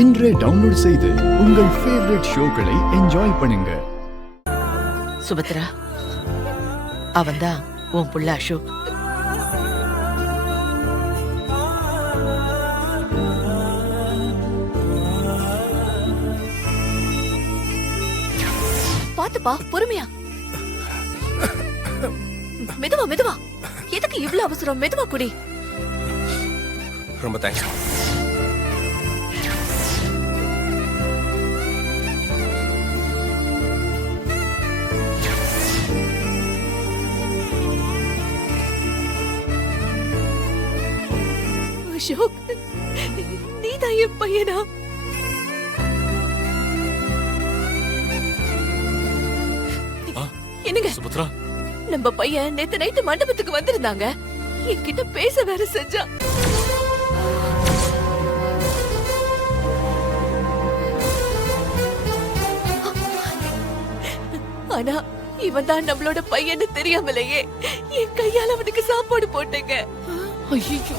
இன்றே டவுன்லோட் செய்து உங்கள் ஃபேவரட் ஷோக்களை என்ஜாய் பண்ணுங்க. சுபத்ரா, அவன்தான் உன் புள்ள அசோக். பாத்துப்பா, பொறுமையா. மெதுவா மெதுவா. எதுக்கு இவ்வளவு அவசரம்? மெதுவா குடி. ரொம்ப தேங்க்ஸ். அசோக், நீதான் என் பையனா? என்னங்க சுபத்ரா, நம்ம பையன் நேத்து நைட்டு மண்டபத்துக்கு வந்திருந்தாங்க. என்கிட்ட பேச வேற செஞ்சான். ஆனா இவன் தான் நம்மளோட பையன்னு தெரியாமலேயே என் கையால அவனுக்கு சாப்பாடு போட்டேங்க. ஐயோ,